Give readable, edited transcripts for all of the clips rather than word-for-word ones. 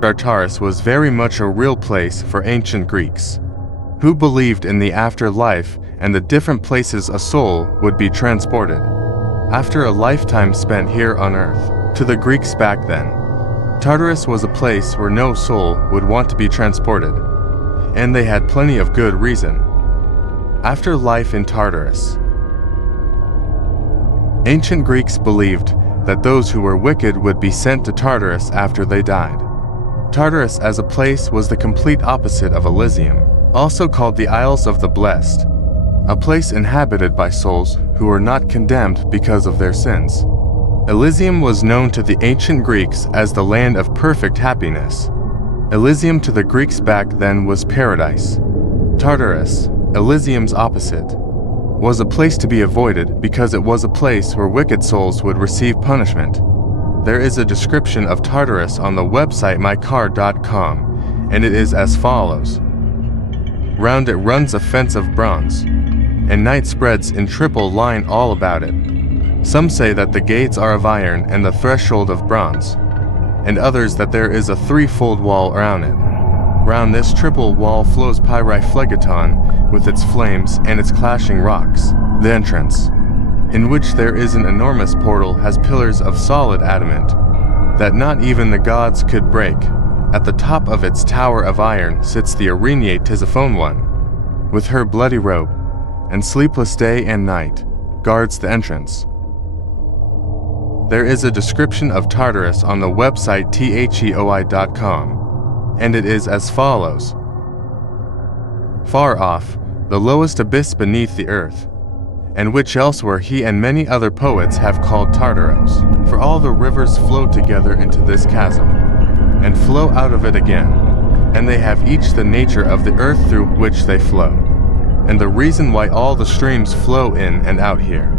Tartarus was very much a real place for ancient Greeks, who believed in the afterlife and the different places a soul would be transported after a lifetime spent here on earth. To the Greeks back then, Tartarus was a place where no soul would want to be transported, and they had plenty of good reason. Afterlife in Tartarus. Ancient Greeks believed that those who were wicked would be sent to Tartarus after they died. Tartarus as a place was the complete opposite of Elysium, also called the Isles of the Blest, a place inhabited by souls who were not condemned because of their sins. Elysium was known to the ancient Greeks as the land of perfect happiness. Elysium to the Greeks back then was paradise. Tartarus, Elysium's opposite, was a place to be avoided because it was a place where wicked souls would receive punishment. There is a description of Tartarus on the website mycar.com, and it is as follows. Round it runs a fence of bronze, and night spreads in triple line all about it. Some say that the gates are of iron and the threshold of bronze, and others that there is a threefold wall around it. Round this triple wall flows Pyriphlegeton with its flames and its clashing rocks. The entrance, in which there is an enormous portal, has pillars of solid adamant that not even the gods could break. At the top of its tower of iron sits the Arenate Tisiphone one, with her bloody robe, and sleepless day and night guards the entrance. There is a description of Tartarus on the website theoi.com, and it is as follows. Far off, the lowest abyss beneath the earth, and which elsewhere he and many other poets have called Tartarus, for all the rivers flow together into this chasm, and flow out of it again, and they have each the nature of the earth through which they flow. And the reason why all the streams flow in and out here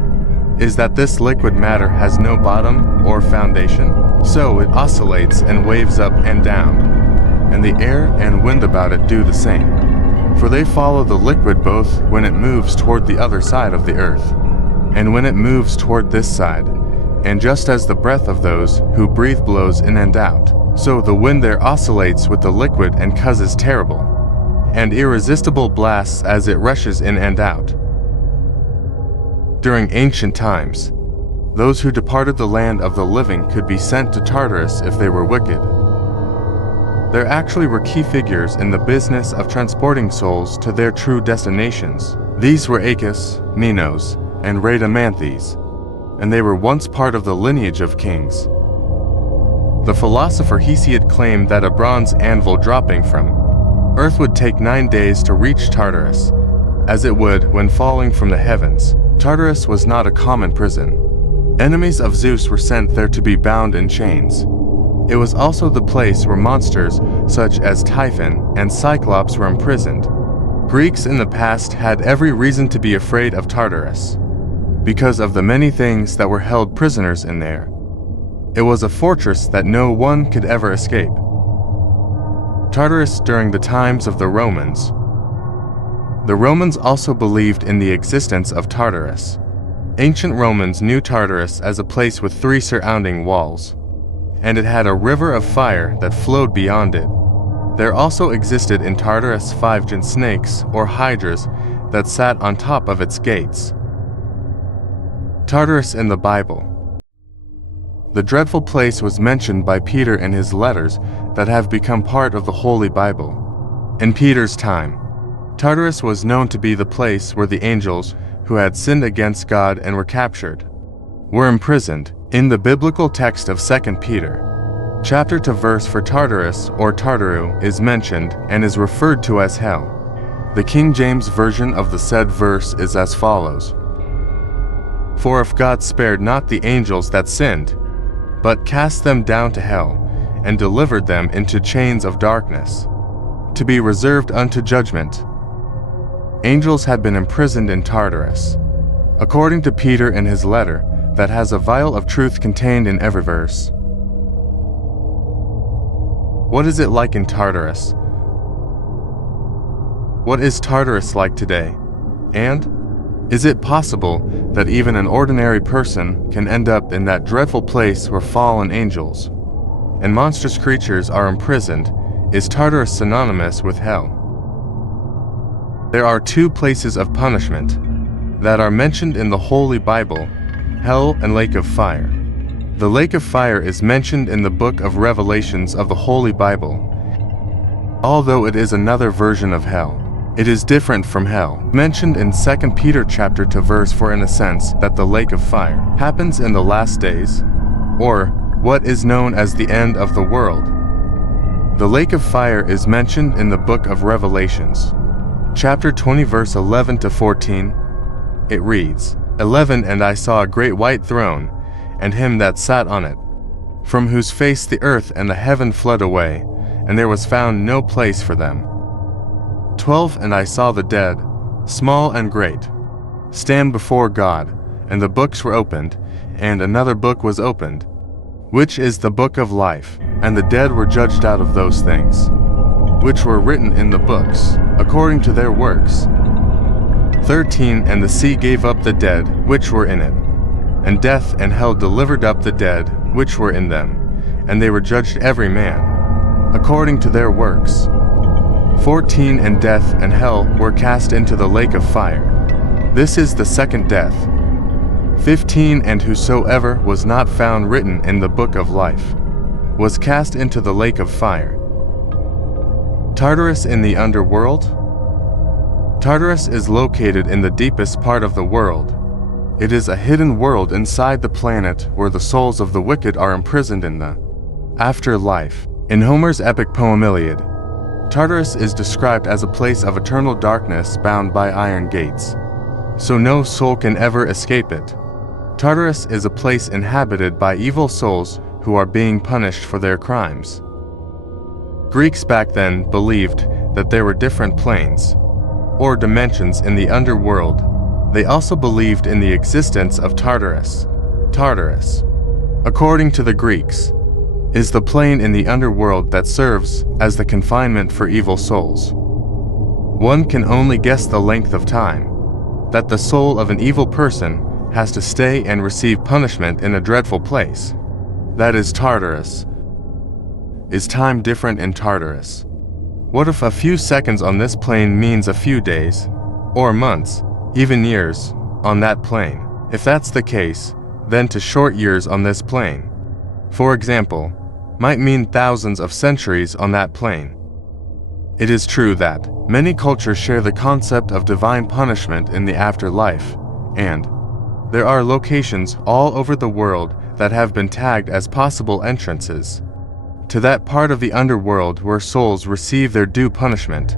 is that this liquid matter has no bottom or foundation, so it oscillates and waves up and down, and the air and wind about it do the same, for they follow the liquid both when it moves toward the other side of the earth, and when it moves toward this side, and just as the breath of those who breathe blows in and out, so the wind there oscillates with the liquid and causes terrible and irresistible blasts as it rushes in and out. During ancient times, those who departed the land of the living could be sent to Tartarus if they were wicked. There actually were key figures in the business of transporting souls to their true destinations. These were Acus, Minos, and Rhadamanthus, and they were once part of the lineage of kings. The philosopher Hesiod claimed that a bronze anvil dropping from earth would take 9 days to reach Tartarus, as it would when falling from the heavens. Tartarus was not a common prison. Enemies of Zeus were sent there to be bound in chains. It was also the place where monsters such as Typhon and Cyclops were imprisoned. Greeks in the past had every reason to be afraid of Tartarus, because of the many things that were held prisoners in there. It was a fortress that no one could ever escape. Tartarus during the times of the Romans. The Romans also believed in the existence of Tartarus. Ancient Romans knew Tartarus as a place with 3 surrounding walls, and it had a river of fire that flowed beyond it. There also existed in Tartarus 5 giant snakes or hydras that sat on top of its gates. Tartarus in the Bible. The dreadful place was mentioned by Peter in his letters that have become part of the Holy Bible. In Peter's time, Tartarus was known to be the place where the angels who had sinned against God and were captured were imprisoned. In the biblical text of 2 Peter, chapter to verse for Tartarus or Tartaru is mentioned and is referred to as hell. The King James Version of the said verse is as follows. For if God spared not the angels that sinned, but cast them down to hell, and delivered them into chains of darkness, to be reserved unto judgment. Angels had been imprisoned in Tartarus. According to Peter in his letter, that has a vial of truth contained in every verse. What is it like in Tartarus? What is Tartarus like today? And is it possible that even an ordinary person can end up in that dreadful place where fallen angels and monstrous creatures are imprisoned, is Tartarus synonymous with hell? There are two places of punishment that are mentioned in the Holy Bible, hell and lake of fire. The lake of fire is mentioned in the book of Revelations of the Holy Bible. Although it is another version of hell, it is different from hell. Mentioned in 2 Peter chapter 2 verse 4 in a sense that the lake of fire happens in the last days, or what is known as the end of the world. The lake of fire is mentioned in the book of Revelations, chapter 20 verse 11 to 14. It reads, 11 And I saw a great white throne, and him that sat on it, from whose face the earth and the heaven fled away, and there was found no place for them. 12 And I saw the dead, small and great, stand before God, and the books were opened, and another book was opened, which is the book of life, and the dead were judged out of those things which were written in the books, according to their works. 13 And the sea gave up the dead which were in it, and death and hell delivered up the dead which were in them, and they were judged every man according to their works. 14 And death and hell were cast into the lake of fire. This is the second death. 15 And whosoever was not found written in the book of life was cast into the lake of fire. Tartarus in the underworld? Tartarus is located in the deepest part of the world. It is a hidden world inside the planet where the souls of the wicked are imprisoned in the afterlife. In Homer's epic poem Iliad, Tartarus is described as a place of eternal darkness bound by iron gates, so no soul can ever escape it. Tartarus is a place inhabited by evil souls who are being punished for their crimes. Greeks back then believed that there were different planes, or dimensions in the underworld. They also believed in the existence of Tartarus. Tartarus, according to the Greeks, is the plane in the underworld that serves as the confinement for evil souls. One can only guess the length of time that the soul of an evil person has to stay and receive punishment in a dreadful place. That is Tartarus. Is time different in Tartarus? What if a few seconds on this plane means a few days, or months, even years, on that plane? If that's the case, then to short years on this plane, for example, might mean thousands of centuries on that plane. It is true that many cultures share the concept of divine punishment in the afterlife, and there are locations all over the world that have been tagged as possible entrances to that part of the underworld where souls receive their due punishment.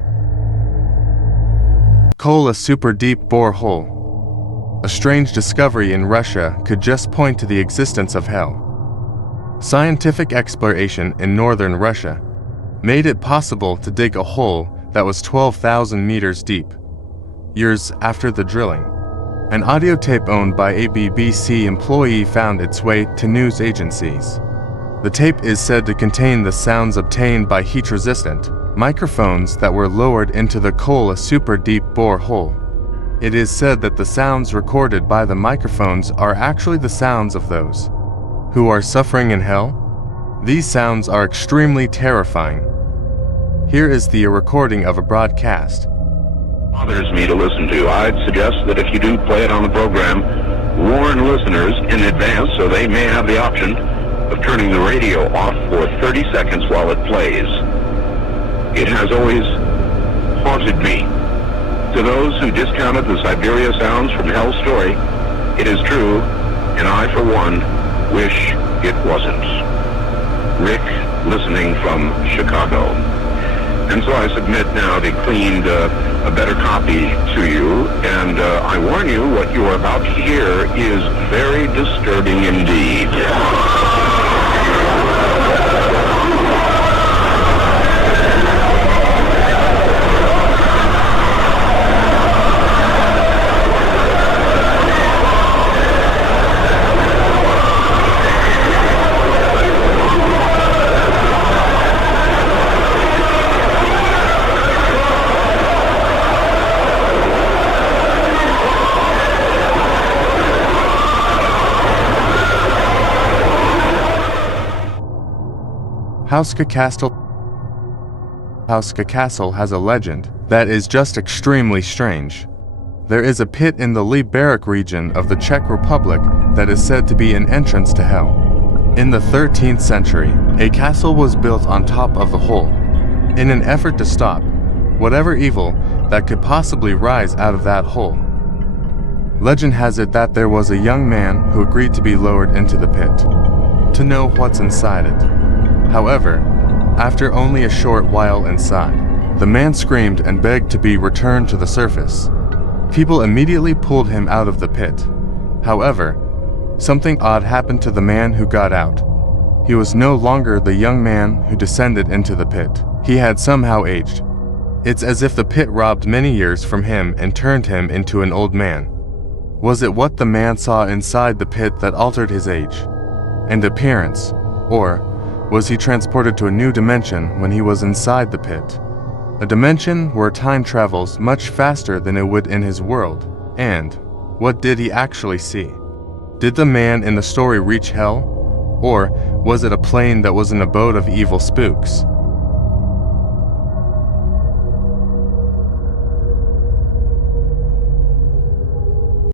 Coal, a super deep borehole. A strange discovery in Russia could just point to the existence of hell. Scientific exploration in northern Russia made it possible to dig a hole that was 12,000 meters deep. Years after the drilling, an audio tape owned by a BBC employee found its way to news agencies. The tape is said to contain the sounds obtained by heat-resistant microphones that were lowered into the coal, a super deep borehole. It is said that the sounds recorded by the microphones are actually the sounds of those who are suffering in hell. These sounds are extremely terrifying. Here is the recording of a broadcast. Bothers me to listen to. I'd suggest that if you do play it on the program, warn listeners in advance so they may have the option of turning the radio off for 30 seconds while it plays. It has always haunted me. To those who discounted the Siberia sounds from Hell's Story, it is true, and I, for one, wish it wasn't. Rick, listening from Chicago. And so I submit now the cleaned, a better copy to you, and I warn you, what you are about to hear is very disturbing indeed. Hauska Castle has a legend that is just extremely strange. There is a pit in the Liberec region of the Czech Republic that is said to be an entrance to hell. In the 13th century, a castle was built on top of the hole, in an effort to stop whatever evil that could possibly rise out of that hole. Legend has it that there was a young man who agreed to be lowered into the pit, to know what's inside it. However, after only a short while inside, the man screamed and begged to be returned to the surface. People immediately pulled him out of the pit. However, something odd happened to the man who got out. He was no longer the young man who descended into the pit. He had somehow aged. It's as if the pit robbed many years from him and turned him into an old man. Was it what the man saw inside the pit that altered his age and appearance, or was he transported to a new dimension when he was inside the pit? A dimension where time travels much faster than it would in his world. And what did he actually see? Did the man in the story reach hell? Or was it a plane that was an abode of evil spooks?